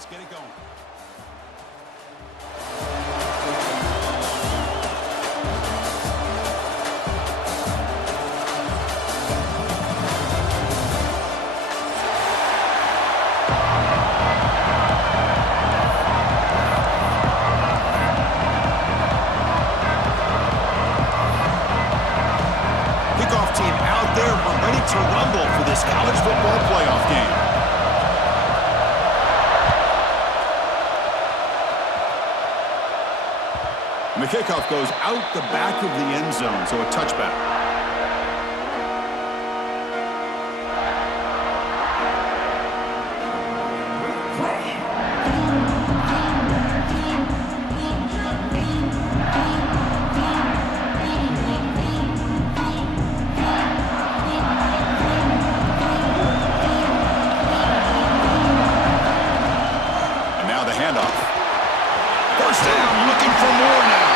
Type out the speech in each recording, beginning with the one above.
Let's get it going. Kickoff team out there, ready to rumble for this college football playoff game. And the kickoff goes out the back of the end zone, so a touchback. And now the handoff. First down, looking for more now.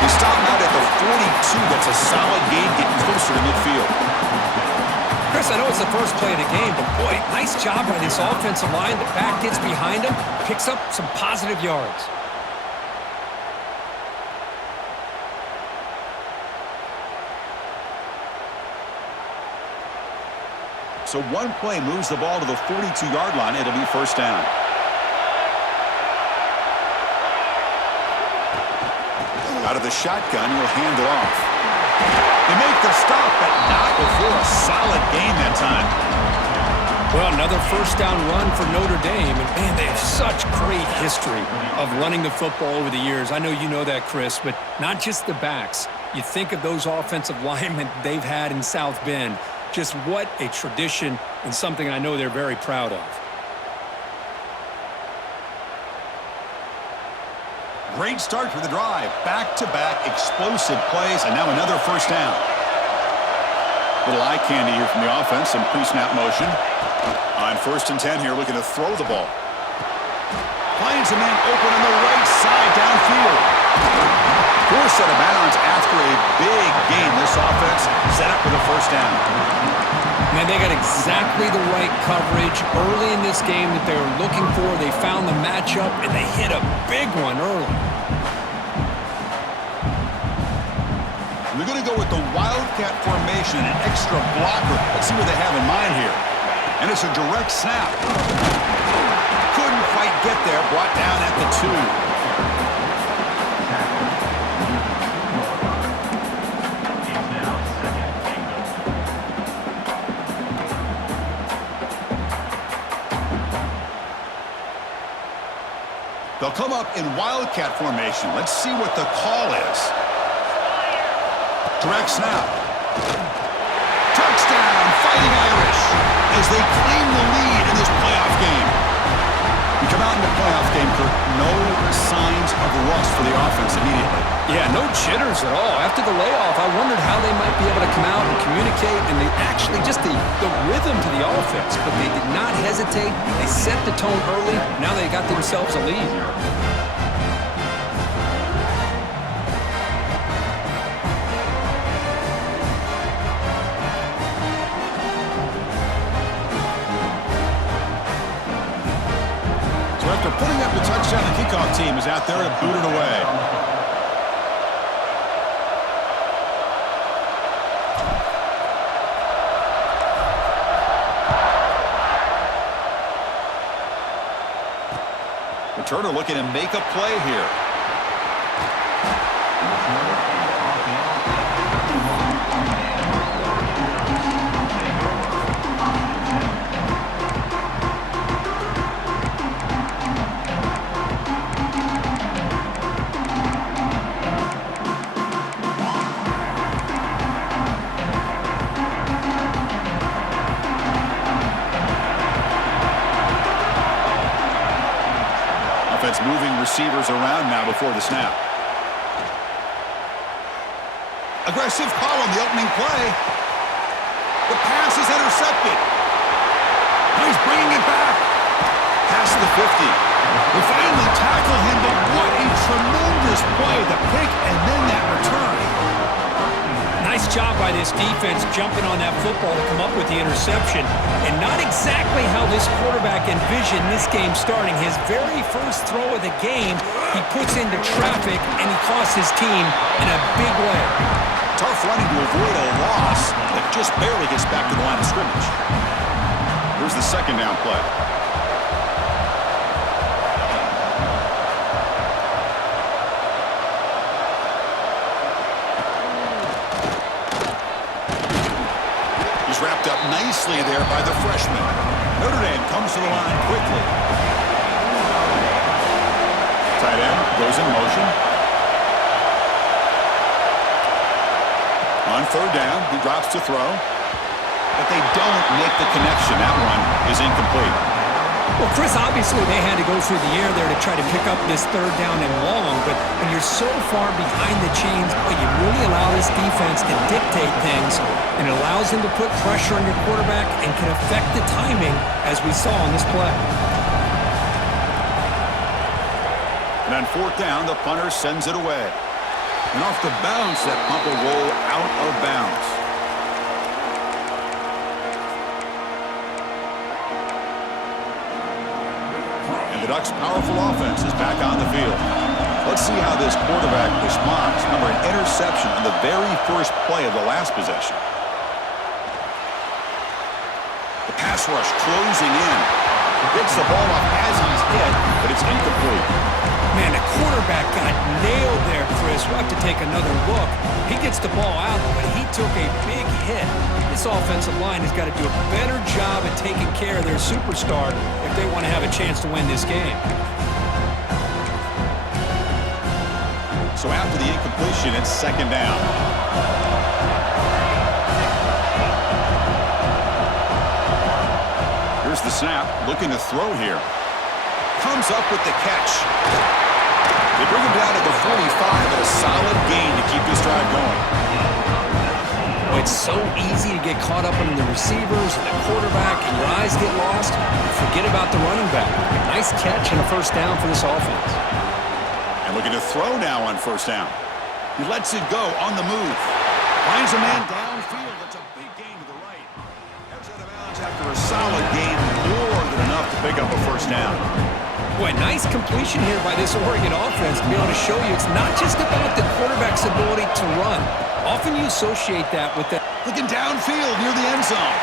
They stop him out at the 42. That's a solid gain, getting closer to midfield. Chris, I know it's the first play of the game, but boy, nice job by this offensive line. The back gets behind him, picks up some positive yards. So one play moves the ball to the 42-yard line. It'll be first down. Out of the shotgun, he'll hand it off. They make the stop, but not before a solid gain that time. Well, another first down run for Notre Dame, and man, they have such great history of running the football over the years. I know you know that, Chris, but not just the backs. You think of those offensive linemen they've had in South Bend. Just what a tradition and something I know they're very proud of. Great start for the drive. Back-to-back explosive plays, and now another first down. Little eye candy here from the offense, some pre-snap motion. On 1st and 10 here, looking to throw the ball. Finds a man open on the right side downfield. Forced out of bounds after a big gain. This offense set up with a first down. Man, they got exactly the right coverage early in this game that they were looking for. They found the matchup, and they hit a big one early. We're going to go with the Wildcat formation, an extra blocker. Let's see what they have in mind here. And it's a direct snap. Couldn't quite get there, brought down at the 2. They'll come up in Wildcat formation. Let's see what the call is. Direct snap. Touchdown, Fighting Irish, as they claim the lead in this playoff game. We come out in the playoff game, Kirk. No signs of rust for the offense immediately. Yeah, no jitters at all. After the layoff, I wondered how they might be able to come out and communicate, and they actually just the rhythm to the offense, but they did not hesitate. They set the tone early. Now they got themselves a lead. So after putting up the touchdown, the kickoff team is out there to boot it away. Turner looking to make a play here. Moving receivers around now before the snap. Aggressive call on the opening play. The pass is intercepted. Now he's bringing it back. Past the 50. They finally tackle him, but what a tremendous play. The pick and then that return. Nice job by this defense jumping on that football to come up with the interception. And not exactly how this quarterback envisioned this game starting. His very first throw of the game, he puts into traffic, and he costs his team in a big way. Tough running to avoid a loss, but just barely gets back to the line of scrimmage. Here's the second down play. Wrapped up nicely there by the freshman. Notre Dame comes to the line quickly. Tight end goes in motion. On third down, he drops to throw. But they don't make the connection. That one is incomplete. Well, Chris, obviously they had to go through the air there to try to pick up this third down and long, but when you're so far behind the chains, boy, you really allow this defense to dictate things, and it allows them to put pressure on your quarterback and can affect the timing, as we saw on this play. And on fourth down, the punter sends it away. And off the bounce, that punt will roll out of bounds. The Ducks' powerful offense is back on the field. Let's see how this quarterback responds. Remember, an interception on the very first play of the last possession. The pass rush closing in. Gets the ball off as he's hit, but it's incomplete. Man, the quarterback got nailed there, Chris. We'll have to take another look. He gets the ball out, but he took a big hit. This offensive line has got to do a better job at taking care of their superstar if they want to have a chance to win this game. So after the incompletion, it's second down. Here's the snap, looking to throw here. Comes up with the catch. They bring him down to the 45, but a solid gain to keep this drive going. It's so easy to get caught up in the receivers and the quarterback, and your eyes get lost. Forget about the running back. Nice catch and a first down for this offense. And looking to throw now on first down. He lets it go on the move. Finds a man downfield. That's a big gain to the right. Heads out of bounds after a solid gain, more than enough to pick up a first down. Boy, nice completion here by this Oregon offense to be able to show you it's not just about the quarterback's ability to run. Often you associate that with that. Looking downfield near the end zone.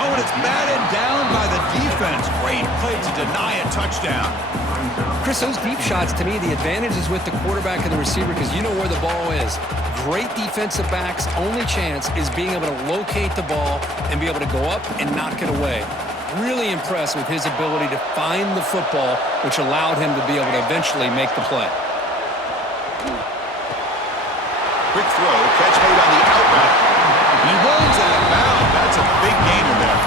Oh, and it's batted down by the defense. Great play to deny a touchdown. Chris, those deep shots, to me, the advantage is with the quarterback and the receiver because you know where the ball is. Great defensive backs' only chance is being able to locate the ball and be able to go up and knock it away. Really impressed with his ability to find the football, which allowed him to be able to eventually make the play. Quick throw, catch made on the out route. He runs out of bounds. That's a big gainer there.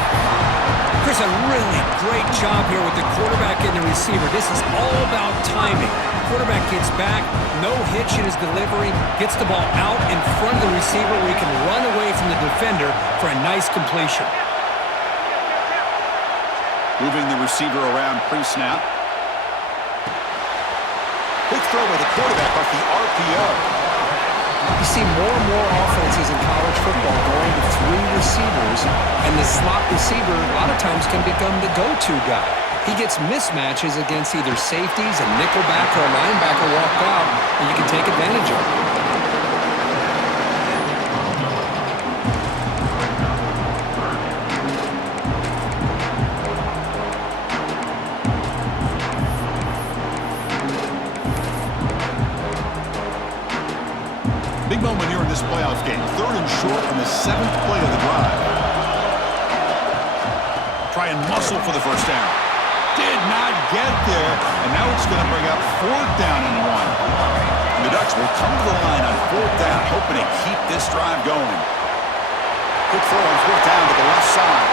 Chris, a really great job here with the quarterback and the receiver. This is all about timing. Quarterback gets back, no hitch in his delivery, gets the ball out in front of the receiver where he can run away from the defender for a nice completion. Moving the receiver around pre-snap. Quick throw by the quarterback off the RPO. You see more and more offenses in college football going to three receivers, and the slot receiver a lot of times can become the go-to guy. He gets mismatches against either safeties, a nickelback, or a linebacker walked out, and you can take advantage of it. Big moment here in this playoff game. Third and short on the 7th play of the drive. Try and muscle for the first down. Did not get there, and now it's going to bring up 4th down and 1. And the Ducks will come to the line on 4th down, hoping to keep this drive going. Quick throw on 4th down to the left side.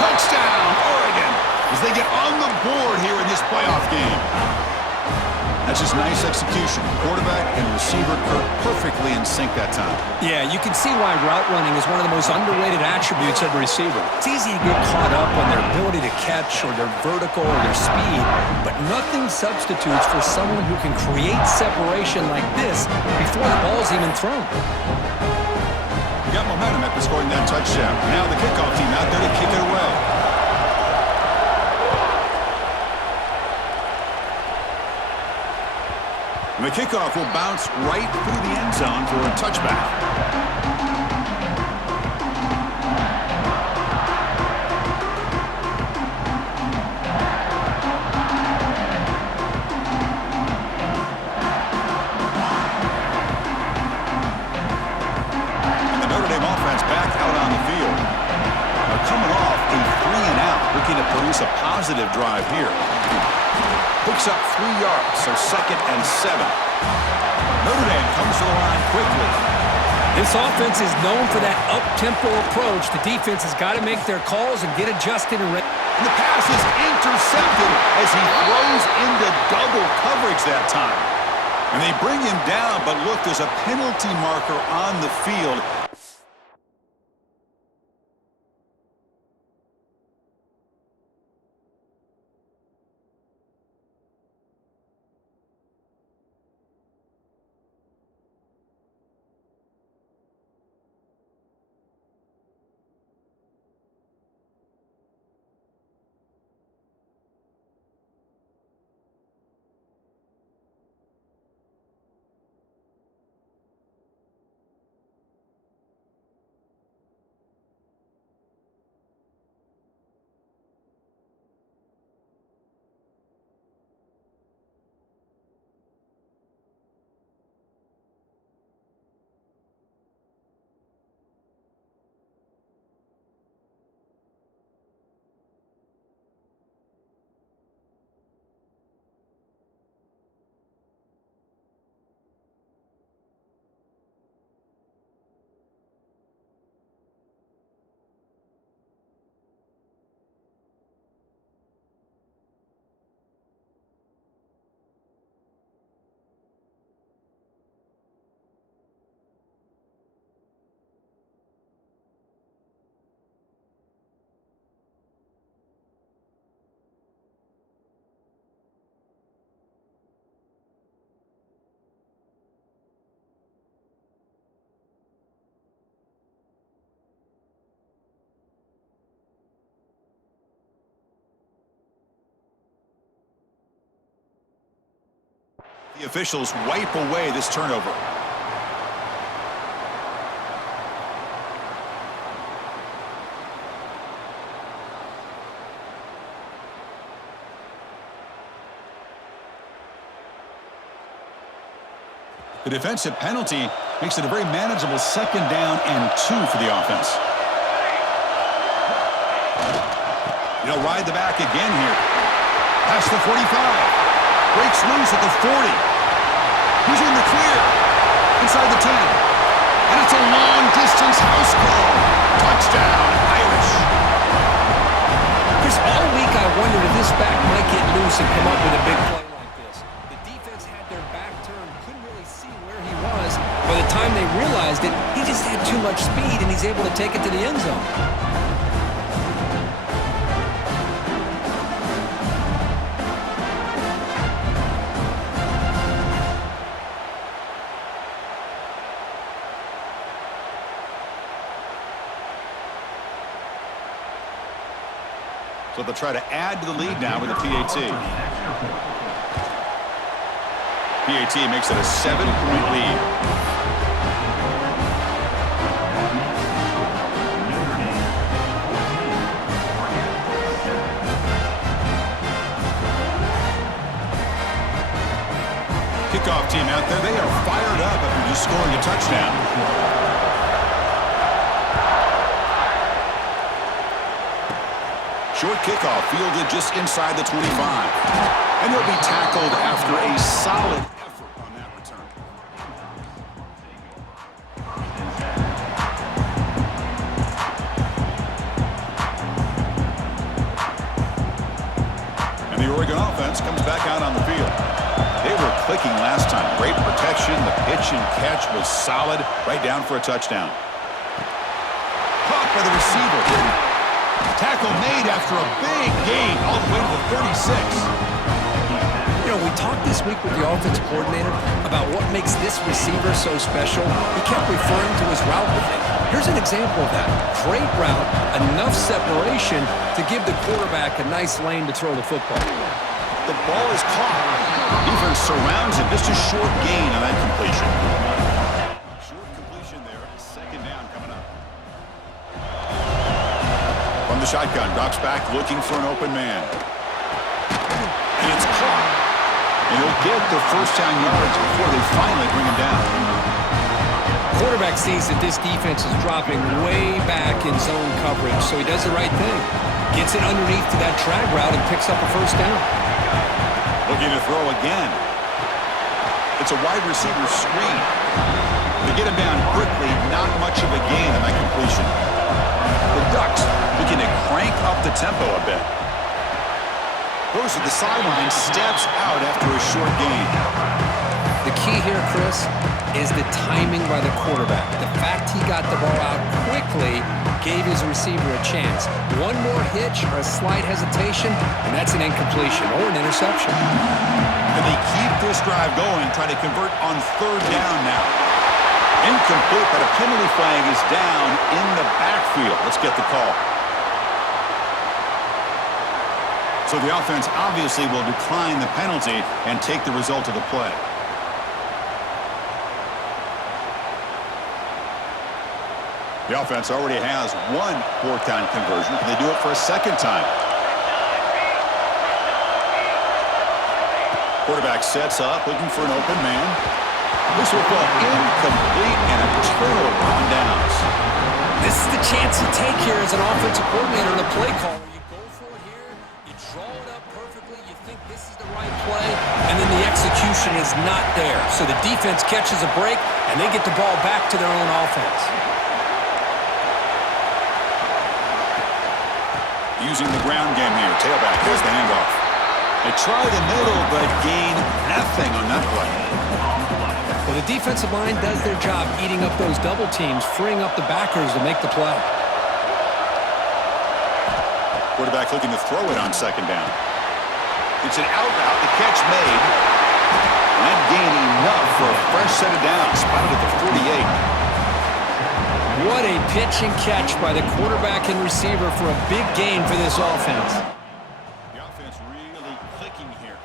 Touchdown, Oregon, as they get on the board here in this playoff game. That's just nice execution. Quarterback and receiver perfectly in sync that time. Yeah, you can see why route running is one of the most underrated attributes of a receiver. It's easy to get caught up on their ability to catch or their vertical or their speed, but nothing substitutes for someone who can create separation like this before the ball's even thrown. got momentum after scoring that touchdown. Now the kickoff team out there to kick it away. And the kickoff will bounce right through the end zone for a touchback. Produce a positive drive here. Picks up 3 yards, so 2nd and 7. Notre Dame comes to the line quickly. This offense is known for that up-tempo approach. The defense has got to make their calls and get adjusted and ready. And the pass is intercepted as he throws into double coverage that time. And they bring him down, but look, there's a penalty marker on the field. The officials wipe away this turnover. The defensive penalty makes it a very manageable 2nd down and 2 for the offense. They'll ride the back again here. Past the 45. Breaks loose at the 40. He's in the clear. Inside the 10. And it's a long-distance house call. Touchdown, Irish. Chris, all week I wondered if this back might get loose and come up with a big play like this. The defense had their back turned, couldn't really see where he was. By the time they realized it, he just had too much speed, and he's able to take it to the end zone. So they'll try to add to the lead now with a PAT. PAT makes it a 7-point lead. Kickoff team out there, they are fired up after just scoring a touchdown. Short kickoff fielded just inside the 25. And he'll be tackled after a solid effort on that return. And the Oregon offense comes back out on the field. They were clicking last time. Great protection. The pitch and catch was solid. Right down for a touchdown. Caught by the receiver. Tackle made after a big gain all the way to the 36. You know, we talked this week with the offensive coordinator about what makes this receiver so special. He kept referring to his route with it. Here's an example of that. Great route, enough separation to give the quarterback a nice lane to throw the football. The ball is caught. Defense surrounds him. Just a short gain on that completion. Short completion there. Second down coming up. From the shotgun, drops back looking for an open man. And it's caught. And he'll get the first down yards before they finally bring him down. Quarterback sees that this defense is dropping way back in zone coverage, so he does the right thing. Gets it underneath to that drag route and picks up a first down. Looking to throw again. It's a wide receiver screen. They get him down quickly, not much of a gain on that completion. The Ducks looking to crank up the tempo a bit. Goes to the sideline, steps out after a short gain. The key here, Chris, is the timing by the quarterback. The fact he got the ball out quickly gave his receiver a chance. One more hitch or a slight hesitation, and that's an incompletion or an interception. And they keep this drive going, trying to convert on third down now. Incomplete, but a penalty flag is down in the backfield. Let's get the call. So the offense obviously will decline the penalty and take the result of the play. The offense already has one fourth down conversion. Can they do it for a second time? Quarterback sets up, looking for an open man. This will fall incomplete and a turnover on downs. This is the chance you take here as an offensive coordinator and a play caller. You go for it here, you draw it up perfectly, you think this is the right play, and then the execution is not there. So the defense catches a break, and they get the ball back to their own offense. Using the ground game here. Tailback, here's the handoff. They try the middle, but gain nothing on that play. Well, the defensive line does their job eating up those double teams, freeing up the backers to make the play. Quarterback looking to throw it on second down. It's an out route, the catch made. And that gain enough for a fresh set of downs. Spotted at the 48. What a pitch and catch by the quarterback and receiver for a big gain for this offense. The offense really clicking here.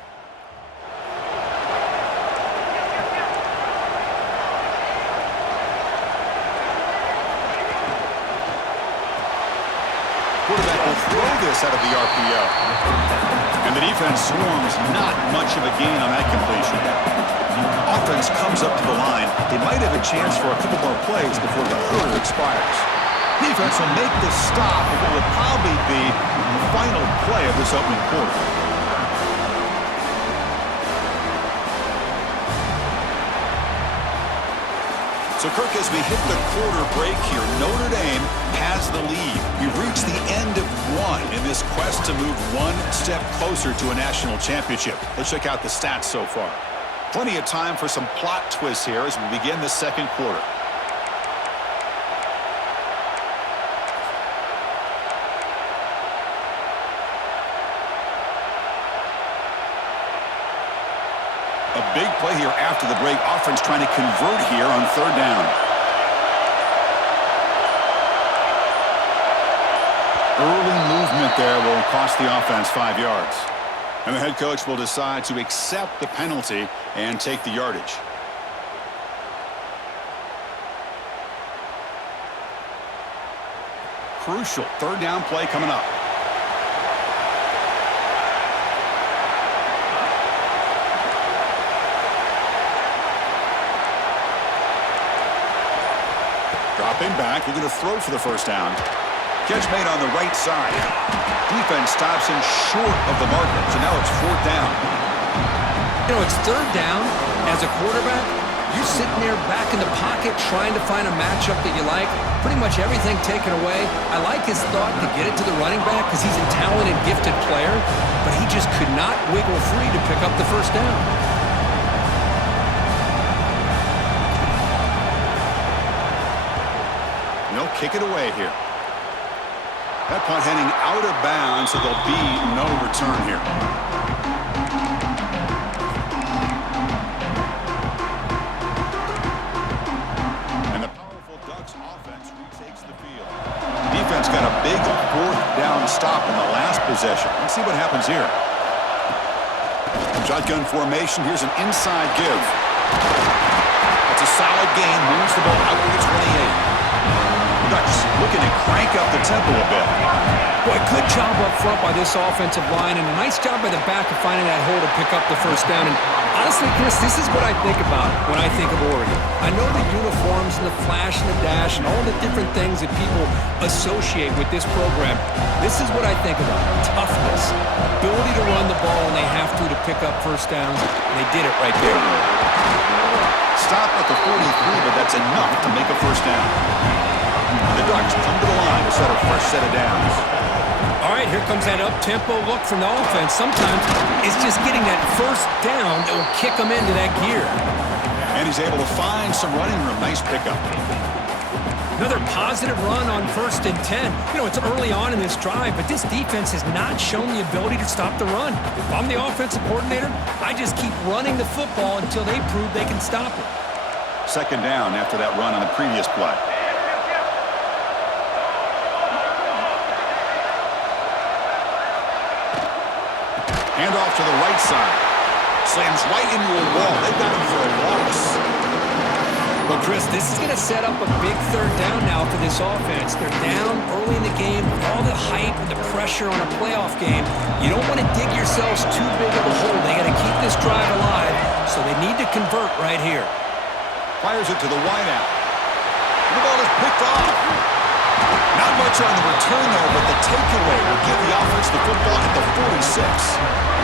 Quarterback will throw this out of the RPO. And the defense swarms, not much of a gain on that completion. Offense comes up to the line. They might have a chance for a couple more plays before the quarter expires. Defense will make the stop of what will probably be the final play of this opening quarter. So, Kirk, as we hit the quarter break here, Notre Dame has the lead. We've reached the end of one in this quest to move one step closer to a national championship. Let's check out the stats so far. Plenty of time for some plot twists here as we begin the second quarter. A big play here after the break. Offense trying to convert here on third down. Early movement there will cost the offense 5 yards. And the head coach will decide to accept the penalty and take the yardage. Crucial third down play coming up. Dropping back, we're going to throw for the first down. Catch made on the right side. Defense stops him short of the marker, so now it's fourth down. You know, it's third down. As a quarterback, you're sitting there back in the pocket trying to find a matchup that you like. Pretty much everything taken away. I like his thought to get it to the running back because he's a talented, gifted player, but he just could not wiggle free to pick up the first down. No, kick it away here. That punt heading out of bounds, so there'll be no return here. And the powerful Ducks offense reaches Shotgun formation. Here's an inside give. It's a solid gain. Moves the ball out to the 28. Ducks looking to crank up the tempo a bit. Boy, good job up front by this offensive line, and a nice job by the back of finding that hole to pick up the first down. And honestly, Chris, this is what I think about when I think of Oregon. I know the uniforms and the flash and the dash and all the different things that people associate with this program. This is what I think about. Toughness, ability to run the ball when they have to pick up first downs, and they did it right there. Stop at the 43, but that's enough to make a first down. The Ducks come to the line to set a fresh set of downs. All right, here comes that up-tempo look from the offense. Sometimes it's just getting that first down that will kick them into that gear. And he's able to find some running room. Nice pickup. Another positive run on 1st and 10. You know, it's early on in this drive, but this defense has not shown the ability to stop the run. If I'm the offensive coordinator, I just keep running the football until they prove they can stop it. 2nd down after that run on the previous play. Handoff to the right side. Slams right into a wall. They've got him for a loss. Well, Chris, this is going to set up a big 3rd down now for this offense. They're down early in the game with all the hype and the pressure on a playoff game. You don't want to dig yourselves too big of a hole. They got to keep this drive alive, so they need to convert right here. Fires it to the wideout. The ball is picked off. Not much on the return there, but the takeaway will give the offense the football at the 46.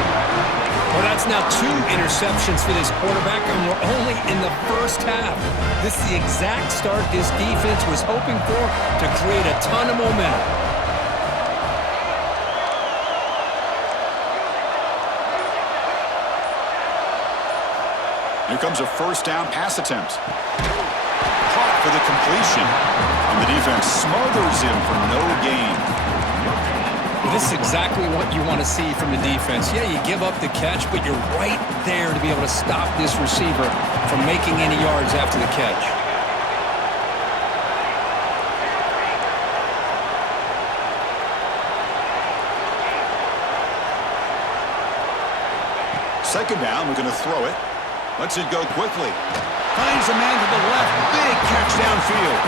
Well, that's now 2 interceptions for this quarterback, and we're only in the first half. This is the exact start this defense was hoping for to create a ton of momentum. Here comes a 1st down pass attempt. Caught for the completion. And the defense smothers him for no gain. This is exactly what you want to see from the defense. Yeah, you give up the catch, but you're right there to be able to stop this receiver from making any yards after the catch. Second down, we're going to throw it. Lets it go quickly. Finds a man to the left. Big catch downfield.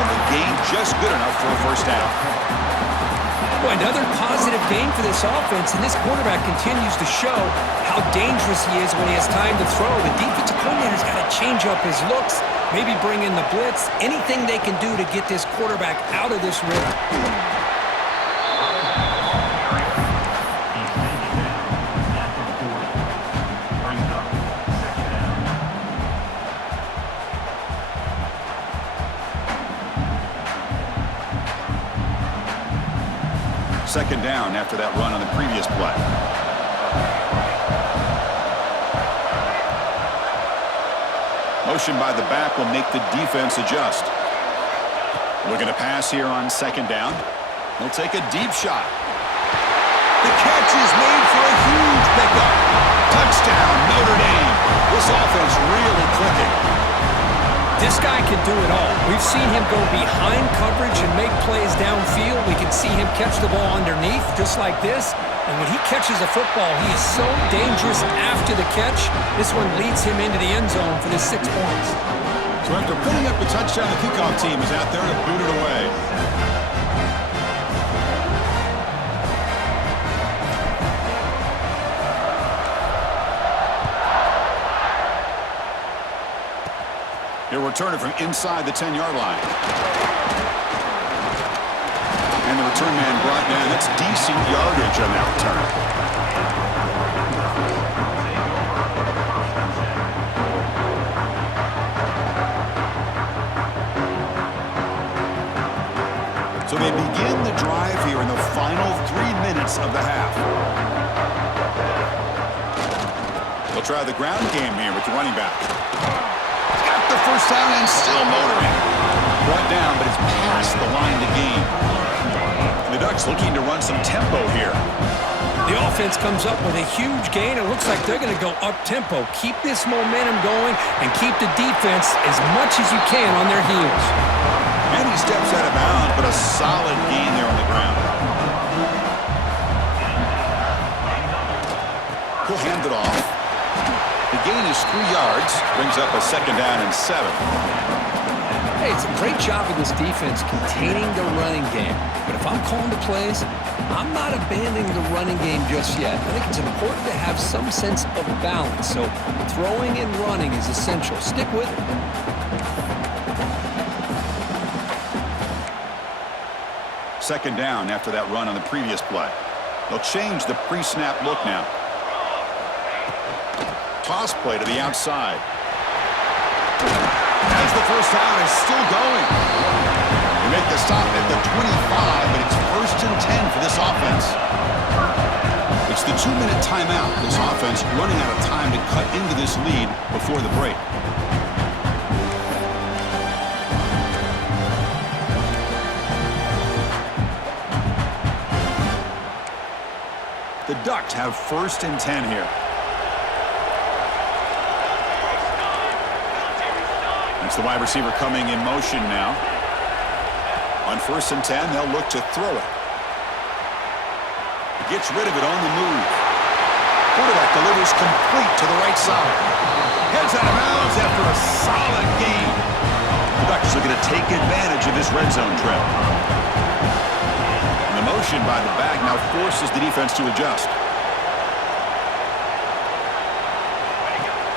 And the gain just good enough for a first down. Boy, another positive gain for this offense, and this quarterback continues to show how dangerous he is when he has time to throw. The defensive coordinator's got to change up his looks, maybe bring in the blitz, anything they can do to get this quarterback out of this rhythm. Second down after that run on the previous play. Motion by the back will make the defense adjust. Looking to pass here on 2nd down. He'll take a deep shot. The catch is made for a huge pickup. Touchdown, Notre Dame. This offense really clicking. This guy can do it all. We've seen him go behind coverage and make plays downfield. We can see him catch the ball underneath just like this. And when he catches a football, he is so dangerous after the catch. This one leads him into the end zone for the 6 points. So after putting up the touchdown, the kickoff team is out there to boot it away. He'll return it from inside the 10-yard line. And the return man brought down. That's decent yardage on that return. So they begin the drive here in the final 3 minutes of the half. They'll try the ground game here with the running back. Got the first down and still motoring. Brought down, but it's past the line to gain. And the Ducks looking to run some tempo here. The offense comes up with a huge gain. It looks like they're going to go up-tempo. Keep this momentum going and keep the defense as much as you can on their heels. And he steps out of bounds, but a solid gain there on the ground. He'll hand it off. The gain is 3 yards, brings up a 2nd down and 7. Hey, it's a great job of this defense containing the running game. But if I'm calling the plays, I'm not abandoning the running game just yet. I think it's important to have some sense of balance. So throwing and running is essential. Stick with it. Second down after that run on the previous play. They'll change the pre-snap look now. Toss play to the outside. As the first down is still going. They make the stop at the 25, but it's 1st and 10 for this offense. It's the 2-minute timeout. This offense running out of time to cut into this lead before the break. The Ducks have 1st and 10 here. It's the wide receiver coming in motion now. On 1st and 10, they'll look to throw it. Gets rid of it on the move. Quarterback delivers complete to the right side. Heads out of bounds after a solid gain. The Ducks looking to take advantage of this red zone trip. And the motion by the back now forces the defense to adjust.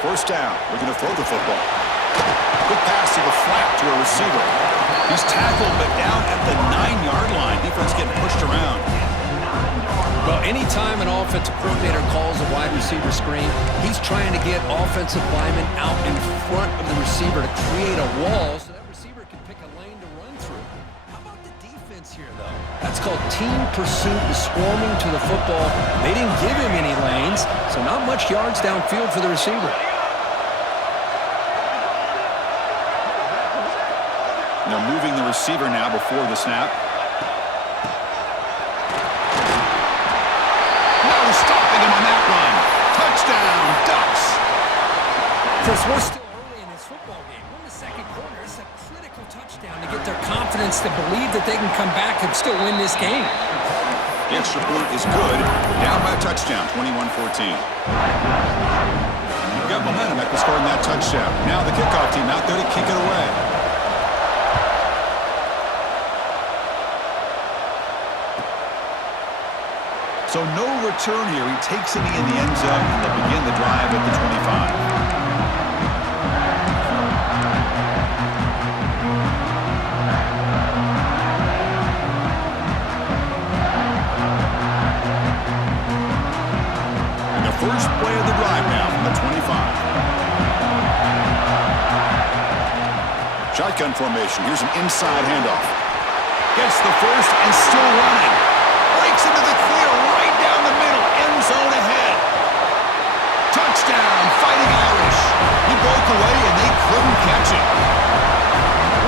1st down. Looking to throw the football. Quick pass to the flat to a receiver. He's tackled, but down at the 9-yard line. Defense getting pushed around. Well, anytime an offensive coordinator calls a wide receiver screen, he's trying to get offensive linemen out in front of the receiver to create a wall so that receiver can pick a lane to run through. How about the defense here, though? That's called team pursuit and swarming to the football. They didn't give him any lanes, so not much yards downfield for the receiver. They're moving the receiver now before the snap. No stopping him on that run. Touchdown, Ducks. Chris, we're still early in this football game. We're in the 2nd quarter. It's a critical touchdown to get their confidence to believe that they can come back and still win this game. The extra point is good. Down by a touchdown, 21-14. You've got momentum after scoring that touchdown. Now the kickoff team out there to kick it away. So no return here. He takes it in the end zone, and they'll begin the drive at the 25. And the first play of the drive now from the 25. Shotgun formation. Here's an inside handoff. Gets the first and still running. Breaks into the clear right down the middle. End zone ahead. Touchdown, Fighting Irish. He broke away and they couldn't catch him.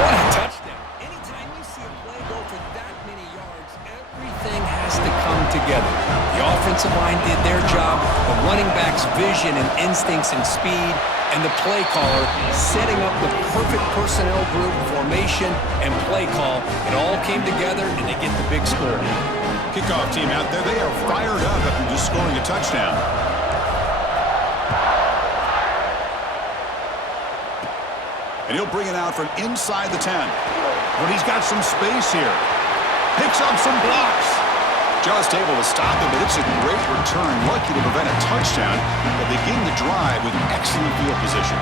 What a touchdown. Anytime you see a play go for that many yards, everything has to come together. The offensive line did their job, the running back's vision and instincts and speed, and the play caller setting up the perfect personnel group, formation, and play call. It all came together, and they get the big score. Kickoff team out there, they are fired up after just scoring a touchdown. And he'll bring it out from inside the 10. But he's got some space here. Picks up some blocks. Just able to stop him, but it's a great return. Lucky to prevent a touchdown. But begin the drive with excellent field position.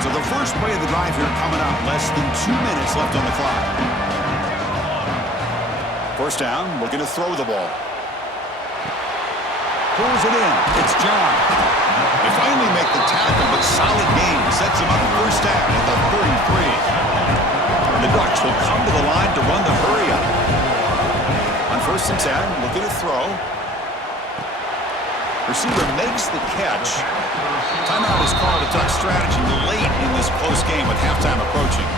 So the first play of the drive here coming up. Less than 2 minutes left on the clock. First down, looking to throw the ball. Pulls it in. It's John. They finally make the tackle, but solid gain sets him up first down at the 33. And the Ducks will come to the line to run the hurry up. On 1st and 10, looking to throw. Receiver makes the catch. Timeout is called. A Ducks strategy late in this close game with halftime approaching.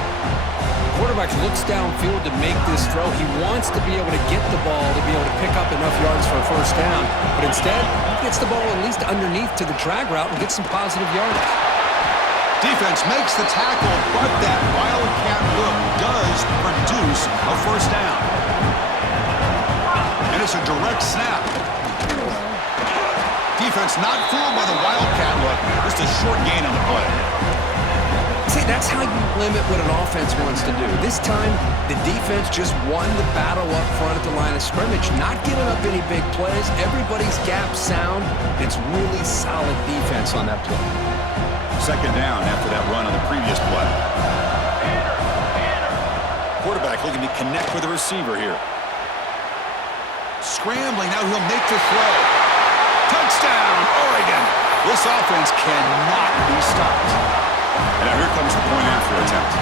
Quarterback looks downfield to make this throw. He wants to be able to get the ball to be able to pick up enough yards for a first down. But instead, he gets the ball at least underneath to the drag route and gets some positive yardage. Defense makes the tackle, but that wildcat look does produce a first down. And it's a direct snap. Defense not fooled by the Wildcat look. Just a short gain on the play. See, that's how you limit what an offense wants to do. This time, the defense just won the battle up front at the line of scrimmage, not giving up any big plays. Everybody's gap sound. It's really solid defense on that play. Second down after that run on the previous play. Quarterback looking to connect with the receiver here. Scrambling, now he'll make the throw. Touchdown, Oregon! This offense cannot be stopped. And now here comes the point after attempt.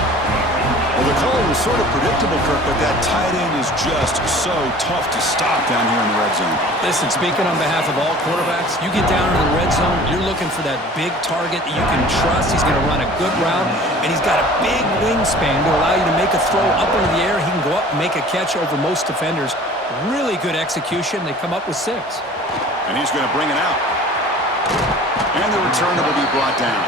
Well, the call was sort of predictable, Kirk, but that tight end is just so tough to stop down here in the red zone. Listen, speaking on behalf of all quarterbacks, you get down in the red zone, you're looking for that big target that you can trust. He's going to run a good route, and he's got a big wingspan to allow you to make a throw up into the air. He can go up and make a catch over most defenders. Really good execution. They come up with 6. And he's going to bring it out. And the returner will be brought down.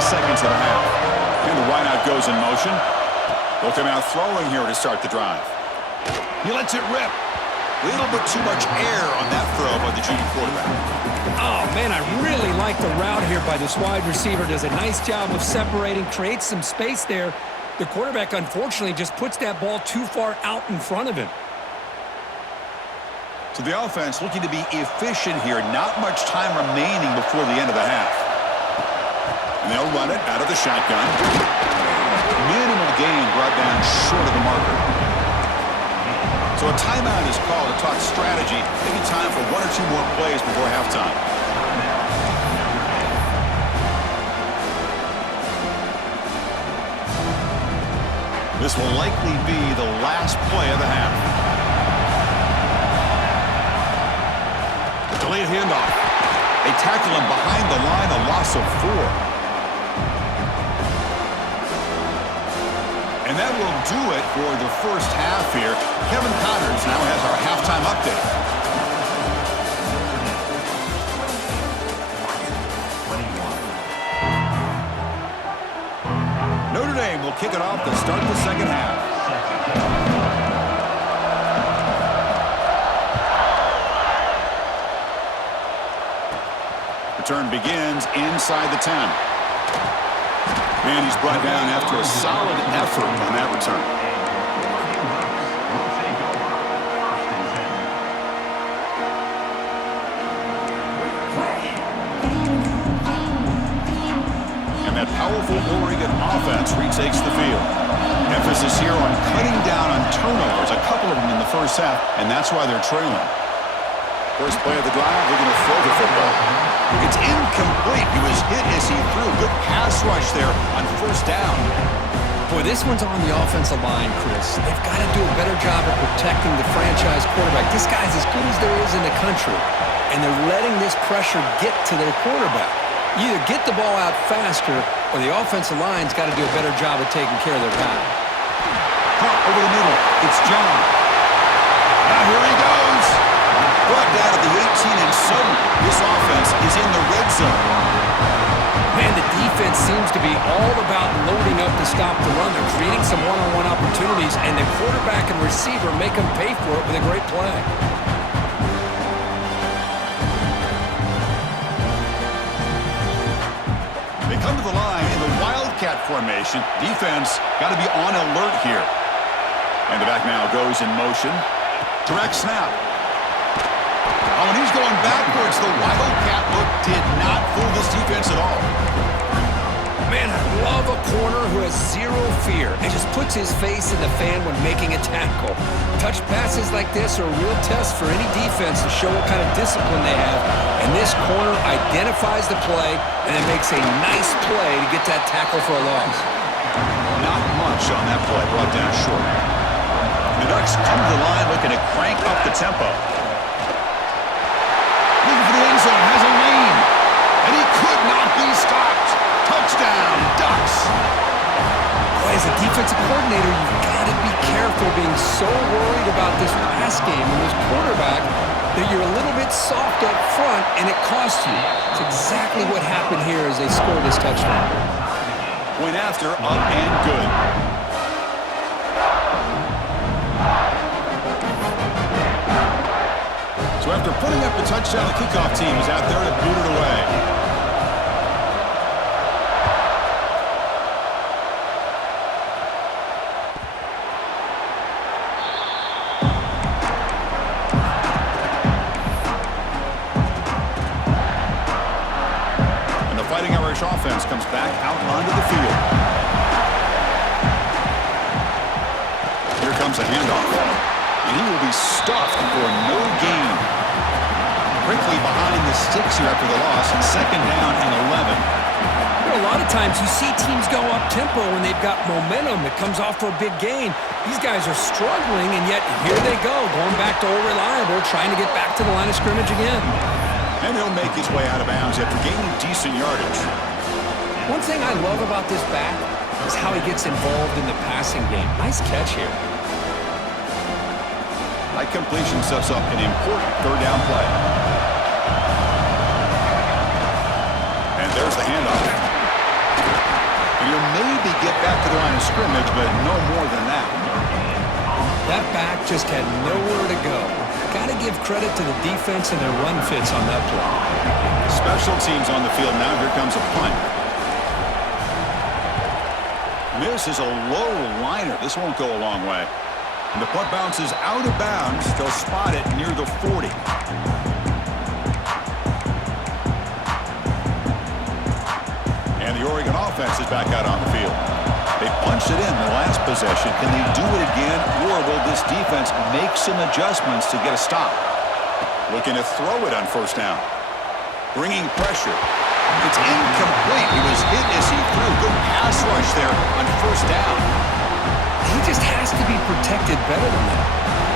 Seconds of the half. And the wideout goes in motion. They'll come out throwing here to start the drive. He lets it rip. A little bit too much air on that throw by the junior quarterback. Oh, man, I really like the route here by this wide receiver. Does a nice job of separating, creates some space there. The quarterback, unfortunately, just puts that ball too far out in front of him. So the offense looking to be efficient here. Not much time remaining before the end of the half. And they'll run it out of the shotgun. Minimal gain brought down short of the marker. So a timeout is called to talk strategy. Maybe time for 1 or 2 more plays before halftime. This will likely be the last play of the half. Delayed handoff. They tackle him behind the line, a loss of 4. And that will do it for the first half here. Kevin Connors now has our halftime update. Notre Dame will kick it off to start the second half. Return begins inside the 10. And he's brought down after a solid effort on that return. And that powerful Oregon offense retakes the field. Emphasis here on cutting down on turnovers, a couple of them in the first half, and that's why they're trailing. First play of the drive, they're going to throw the football. It's incomplete. He was hit as he threw. Good pass rush there on first down. Boy, this one's on the offensive line, Chris. They've got to do a better job of protecting the franchise quarterback. This guy's as good as there is in the country, and they're letting this pressure get to their quarterback. You either get the ball out faster, or the offensive line's got to do a better job of taking care of their guy. Caught over the middle. It's John. Now here he goes. Brought down at the 18, and suddenly this offense is in the red zone. Man, the defense seems to be all about loading up to stop the run. They're creating some one-on-one opportunities, and the quarterback and receiver make them pay for it with a great play. They come to the line in the Wildcat formation. Defense got to be on alert here. And the back now goes in motion. Direct snap. Oh, and he's going backwards. The Wildcat look did not fool this defense at all. Man, I love a corner who has zero fear and just puts his face in the fan when making a tackle. Touch passes like this are a real test for any defense to show what kind of discipline they have. And this corner identifies the play and then makes a nice play to get that tackle for a loss. Not much on that play, brought down short. The Ducks come to the line looking to crank up the tempo. Looking for the end zone, has a lane. And he could not be for being so worried about this pass game and this quarterback that you're a little bit soft up front, and it costs you. It's exactly what happened here as they score this touchdown. Point after, up and good. So after putting up the touchdown, the kickoff team is out there to boot it away. Offense comes back out onto the field. Here comes a handoff, and he will be stuffed for no gain. Quickly behind the sticks here after the loss, and 2nd down and 11. You know, a lot of times you see teams go up-tempo when they've got momentum that comes off for a big gain. These guys are struggling, and yet here they go, going back to old reliable, trying to get back to the line of scrimmage again. And he'll make his way out of bounds after gaining decent yardage. One thing I love about this back is how he gets involved in the passing game. Nice catch here. That completion sets up an important 3rd down play. And there's the handoff. And he'll maybe get back to the line of scrimmage, but no more than that. That back just had nowhere to go. Got to give credit to the defense and their run fits on that play. Special teams on the field now. Here comes a punt. This is a low liner. This won't go a long way. And the punt bounces out of bounds. They'll spot it near the 40. And the Oregon offense is back out on the field. They punched it in the last possession. Can they do it again, or will this defense make some adjustments to get a stop? Looking to throw it on 1st down. Bringing pressure. It's incomplete. He was hit as he threw. Good pass rush there on 1st down. He just has to be protected better than that.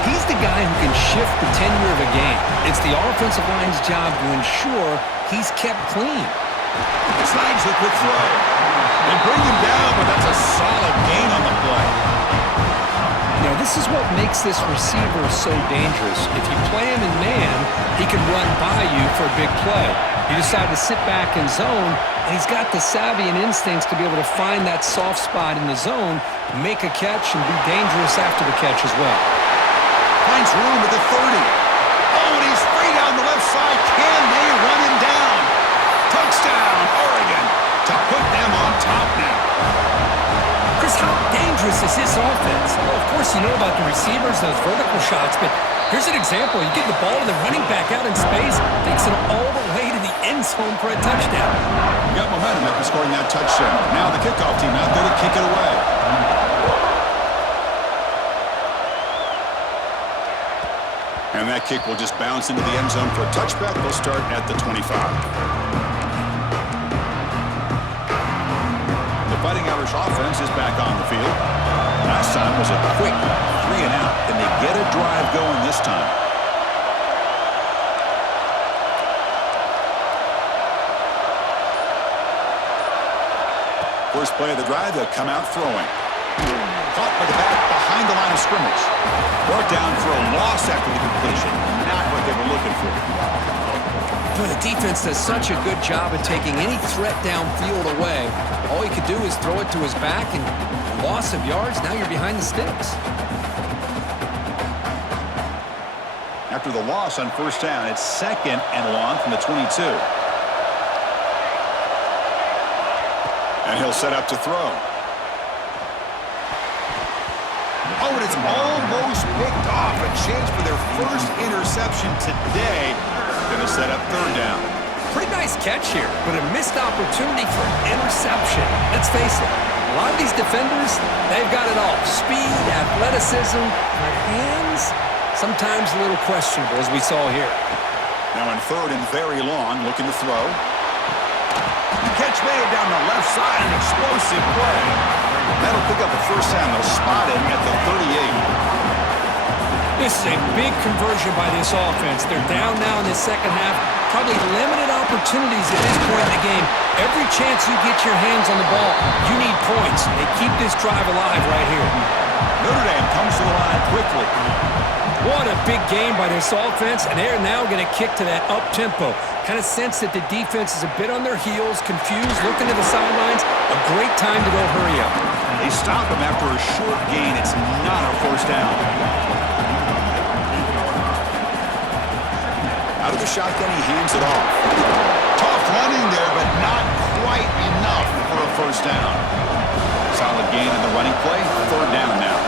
He's the guy who can shift the tenure of a game. It's the offensive line's job to ensure he's kept clean. Slides a quick throw. They bring him down, but that's a solid gain on the play. You know, this is what makes this receiver so dangerous. If you play him in man, he can run by you for a big play. You decide to sit back in zone, and he's got the savvy and instincts to be able to find that soft spot in the zone, make a catch, and be dangerous after the catch as well. Finds room at the 30. Oh, and he's free down the left side. Can they run him down? Touchdown, Oregon, to put them on top now. Chris, how dangerous is this offense? Well, of course, you know about the receivers, those vertical shots, but here's an example. You get the ball to the running back out in space, takes it all the way to the end zone for a touchdown. You got momentum after scoring that touchdown. Now the kickoff team out there to kick it away. And that kick will just bounce into the end zone for a touchback. They'll start at the 25. The Fighting Irish offense is back on the field. Last time was a quick 3-and-out. Can they get a drive going this time? First play of the drive, they'll come out throwing. Caught by the back behind the line of scrimmage. Brought down for a loss after the completion. Not what they were looking for. Boy, the defense does such a good job of taking any threat downfield away. All he could do is throw it to his back, and loss of yards, now you're behind the sticks. After the loss on 1st down, it's 2nd and long from the 22. And he'll set up to throw. Oh, and it's almost picked off. A chance for their first interception today. Going to set up 3rd down. Pretty nice catch here, but a missed opportunity for an interception. Let's face it, a lot of these defenders, they've got it all. Speed, athleticism, but hands, sometimes a little questionable, as we saw here. Now in 3rd and very long, looking to throw. Catch made down the left side, an explosive play. That'll pick up the 1st down. They'll spot him at the 38. You This is a big conversion by this offense. They're down now in the second half. Probably limited opportunities at this point in the game. Every chance you get your hands on the ball, you need points. They keep this drive alive right here. Notre Dame comes to the line quickly. What a big game by this offense, and they're now going to kick to that up-tempo. Kind of sense that the defense is a bit on their heels, confused, looking to the sidelines. A great time to go hurry up. They stop him after a short gain. It's not a first down. Out of the shotgun, he hands it off. Tough running there, but not quite enough for a first down. Solid gain in the running play. Third down now.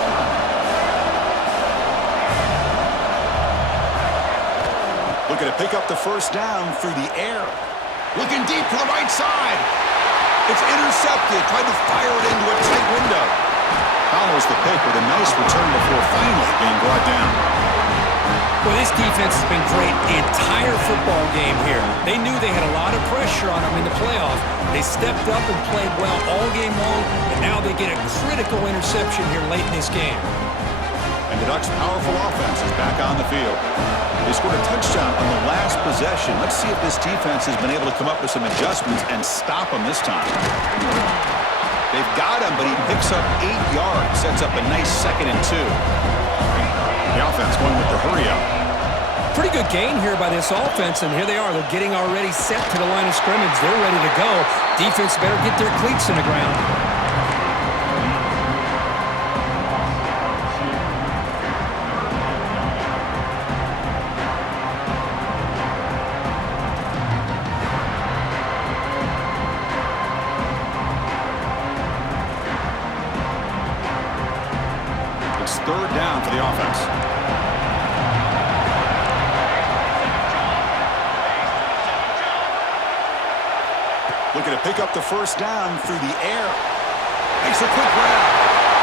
Looking to pick up the first down through the air. Looking deep to the right side. It's intercepted. Tried to fire it into a tight window. Follows the pick with a nice return before finally being brought down. Well, this defense has been great the entire football game here. They knew they had a lot of pressure on them in the playoff. They stepped up and played well all game long, and now they get a critical interception here late in this game. And the Ducks' powerful offense is back on the field. They scored a touchdown on the last possession. Let's see if this defense has been able to come up with some adjustments and stop them this time. They've got him, but he picks up 8 yards, sets up a nice 2nd and 2. The offense going with the hurry-up. Pretty good gain here by this offense, and here they are. They're getting already set to the line of scrimmage. They're ready to go. Defense better get their cleats in the ground. It's third down for the offense. Looking to pick up the first down through the air. Makes a quick grab.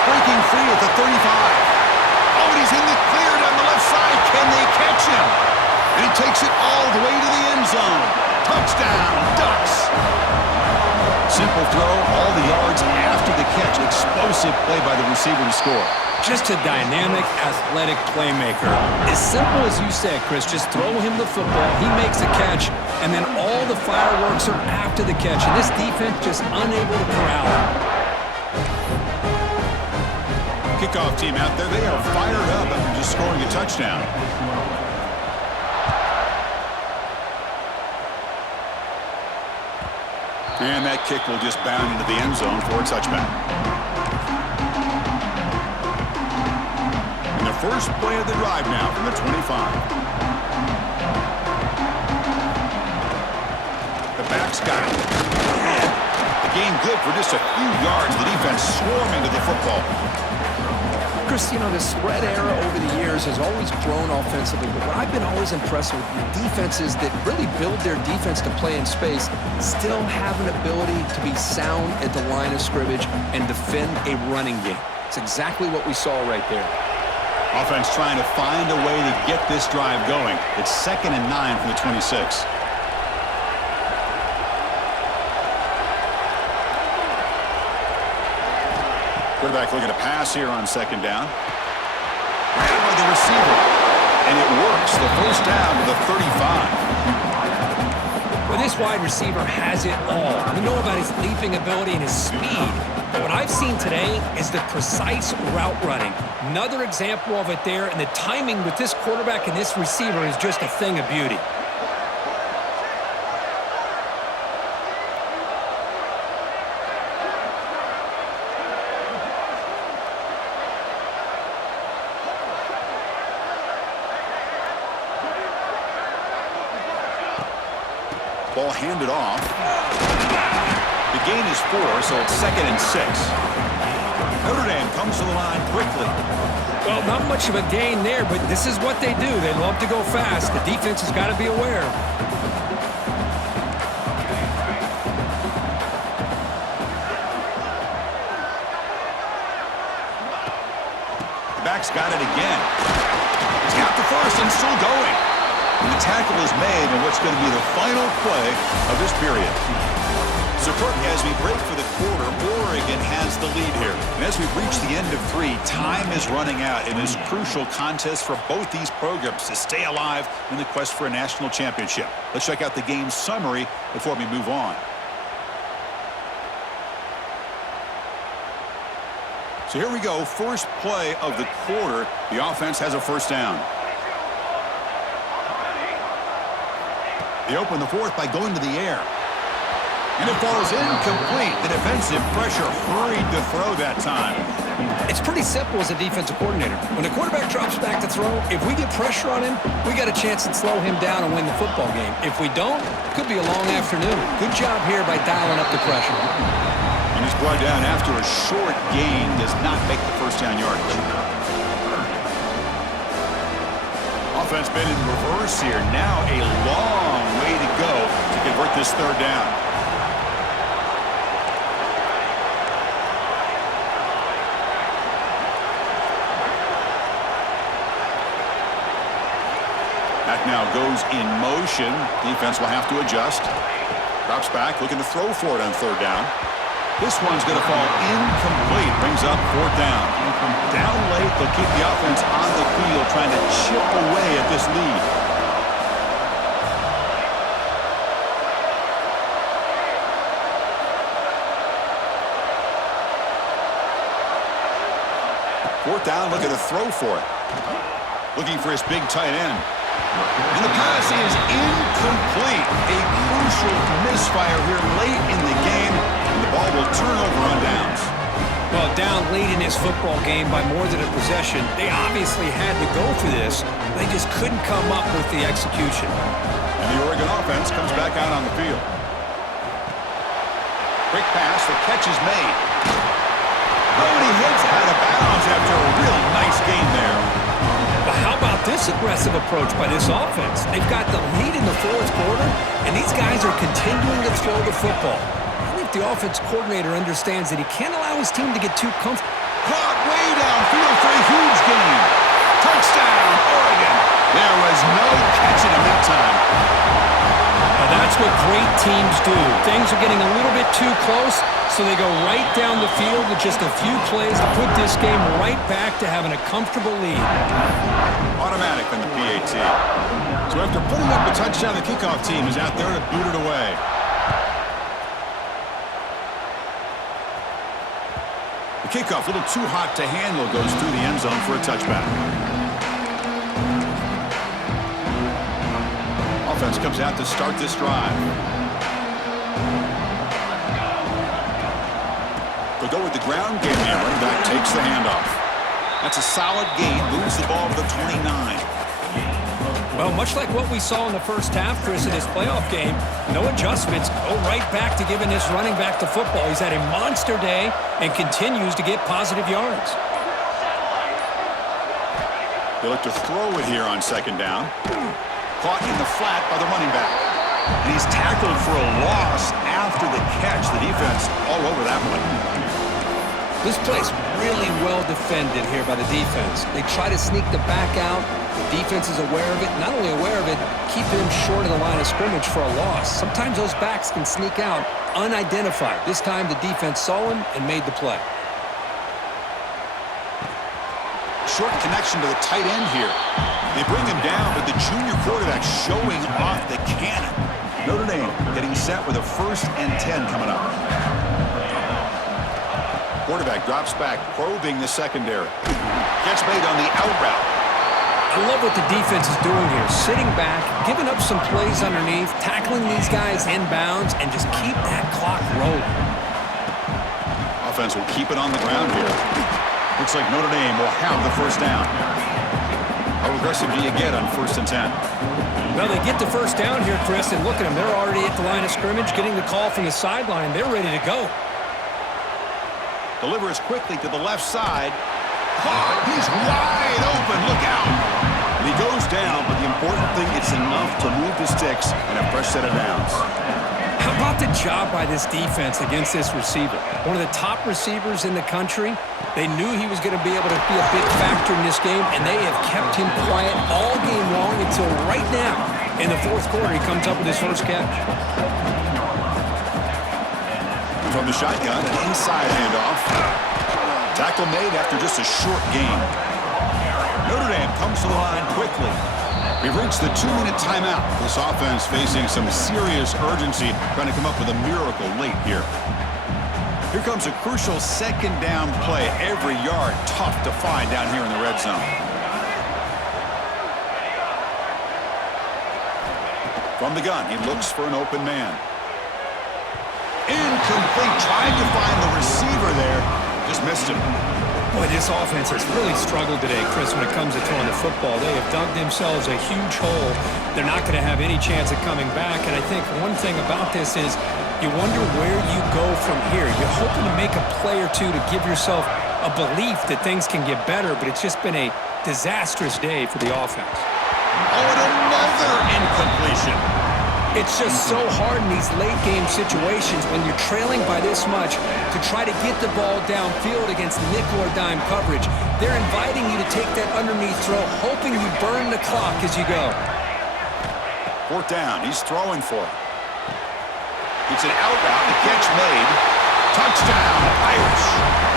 Breaking free at the 35. Oh, and he's in the clear down the left side. Can they catch him? And he takes it all the way to the end zone. Touchdown, Ducks. Simple throw, all the yards after the catch. Explosive play by the receiver to score. Just a dynamic, athletic playmaker. As simple as you said, Chris, just throw him the football, he makes a catch, and then all the fireworks are after the catch, and this defense just unable to corral him. Kickoff team out there, they are fired up after just scoring a touchdown. And that kick will just bound into the end zone for a touchback. And the first play of the drive now from the 25. The back's got it. The gain good for just a few yards. The defense swarming to the football. Chris, you know, the spread era over the years has always grown offensively, but what I've been always impressed with the defenses that really build their defense to play in space still have an ability to be sound at the line of scrimmage and defend a running game. It's exactly what we saw right there. Offense trying to find a way to get this drive going. It's 2nd and 9 from the 26. Quarterback looking to pass here on 2nd down. Ran by the receiver. And it works. The first down to the 35. Well, this wide receiver has it all. We know about his leaping ability and his speed. But what I've seen today is the precise route running. Another example of it there, and the timing with this quarterback and this receiver is just a thing of beauty. Ball handed off. The gain is 4, so it's 2nd and 6. Notre Dame comes to the line quickly. Well, not much of a gain there, but this is what they do. They love to go fast. The defense has got to be aware. The back's got it again. He's got the first and still going. And the tackle is made in what's going to be the final play of this period. So, Kirk, as we break for the quarter, Oregon has the lead here. And as we reach the end of 3, time is running out in this crucial contest for both these programs to stay alive in the quest for a national championship. Let's check out the game summary before we move on. So here we go, first play of the quarter. The offense has a first down. They open the fourth by going to the air. And it falls incomplete. The defensive pressure hurried to throw that time. It's pretty simple as a defensive coordinator. When the quarterback drops back to throw, if we get pressure on him, we got a chance to slow him down and win the football game. If we don't, it could be a long afternoon. Good job here by dialing up the pressure. And he's brought down after a short gain, does not make the first down yardage. Offense been in reverse here. Now a long way to go to convert this third down. Back now goes in motion. Defense will have to adjust. Drops back, looking to throw for it on third down. This one's going to fall incomplete. Brings up fourth down. Down late, they'll keep the offense on the field, trying to chip away at this lead. Fourth down, looking to throw for it. Looking for his big tight end. And the pass is incomplete. A crucial misfire here late in the game. And the ball will turn over on downs. Well, down late in this football game by more than a possession, they obviously had to go for this. They just couldn't come up with the execution. And the Oregon offense comes back out on the field. Quick pass, the catch is made. Oh, and he hits out of bounds after a really nice gain there. But how about this aggressive approach by this offense? They've got the lead in the fourth quarter, and these guys are continuing to throw the football. I think the offense coordinator understands that he can't allow his team to get too comfortable. Caught way downfield for a huge gain. Touchdown, Oregon. There was no catching him that time. Now that's what great teams do. Things are getting a little bit too close, so they go right down the field with just a few plays to put this game right back to having a comfortable lead. Automatic on the PAT. So after putting up a touchdown, the kickoff team is out there to boot it away. The kickoff, a little too hot to handle, goes through the end zone for a touchback. Offense comes out to start this drive. They'll go with the ground game here. Running back takes the handoff. That's a solid gain. Moves the ball to the 29. Well, much like what we saw in the first half, Chris, in this playoff game, no adjustments. Go right back to giving this running back the football. He's had a monster day and continues to get positive yards. They look to throw it here on second down. Caught in the flat by the running back. And he's tackled for a loss after the catch. The defense all over that one. This play's really well defended here by the defense. They try to sneak the back out. The defense is aware of it. Not only aware of it, keeping him short of the line of scrimmage for a loss. Sometimes those backs can sneak out unidentified. This time the defense saw him and made the play. Short connection to the tight end here. They bring him down, but the junior quarterback showing off the cannon. Notre Dame getting set with a 1st and 10 coming up. Quarterback drops back, probing the secondary. Gets made on the out route. I love what the defense is doing here. Sitting back, giving up some plays underneath, tackling these guys inbounds, and just keep that clock rolling. Offense will keep it on the ground here. Looks like Notre Dame will have the first down. How aggressive do you get on 1st and 10? Well, they get the first down here, Chris, and look at them. They're already at the line of scrimmage, getting the call from the sideline. They're ready to go. Delivers quickly to the left side. Caught. He's wide open. Look out. And he goes down, but the important thing, it's enough to move the sticks and a fresh set of downs. How about the job by this defense against this receiver? One of the top receivers in the country. They knew he was going to be able to be a big factor in this game, and they have kept him quiet all game long until right now. In the fourth quarter, he comes up with his first catch. from the shotgun, an inside handoff. Tackle made after just a short gain. Notre Dame comes to the line quickly. We've reached the 2-minute timeout. This offense facing some serious urgency, trying to come up with a miracle late here. Here comes a crucial second down play. Every yard tough to find down here in the red zone. From the gun, he looks for an open man. Incomplete. Tried to find the receiver there. Just missed him. Boy, this offense has really struggled today, Chris, when it comes to throwing the football. They have dug themselves a huge hole. They're not going to have any chance of coming back. And I think one thing about this is you wonder where you go from here. You're hoping to make a play or two to give yourself a belief that things can get better, but it's just been a disastrous day for the offense. Oh, and another incompletion. It's just so hard in these late-game situations when you're trailing by this much to try to get the ball downfield against nickel or dime coverage. They're inviting you to take that underneath throw, hoping you burn the clock as you go. Fourth down. He's throwing for it. It's an out route. The catch made. Touchdown, Irish.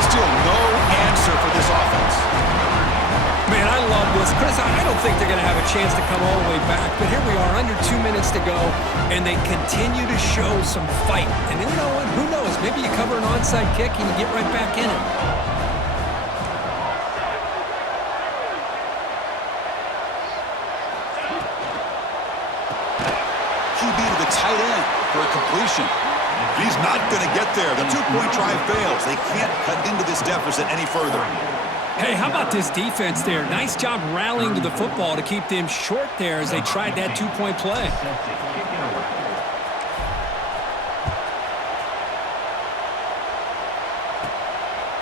Still no answer for this offense. Man, I love this. Chris, I don't think they're going to have a chance to come all the way back, but here we are, under 2 minutes to go, and they continue to show some fight. And you know what? Who knows? Maybe you cover an onside kick and you get right back in it. QB to the tight end for a completion. He's not going to get there. The two-point try fails. They can't cut into this deficit any further. Hey, how about this defense there? Nice job rallying to the football to keep them short there as they tried that two-point play.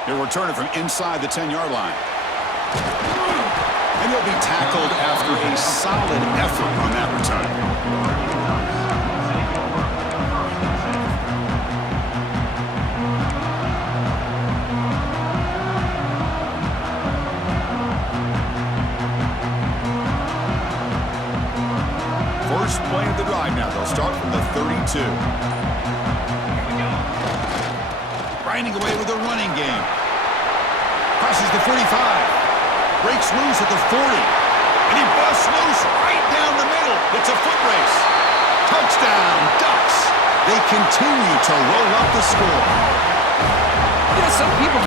He'll return it from inside the 10-yard line. And he'll be tackled after a solid effort on that return. First play of the drive now. They'll start from the 32. Grinding away with a running game. Crosses the 45. Breaks loose at the 40. And he busts loose right down the middle. It's a foot race. Touchdown, Ducks. They continue to roll up the score. Yeah, some people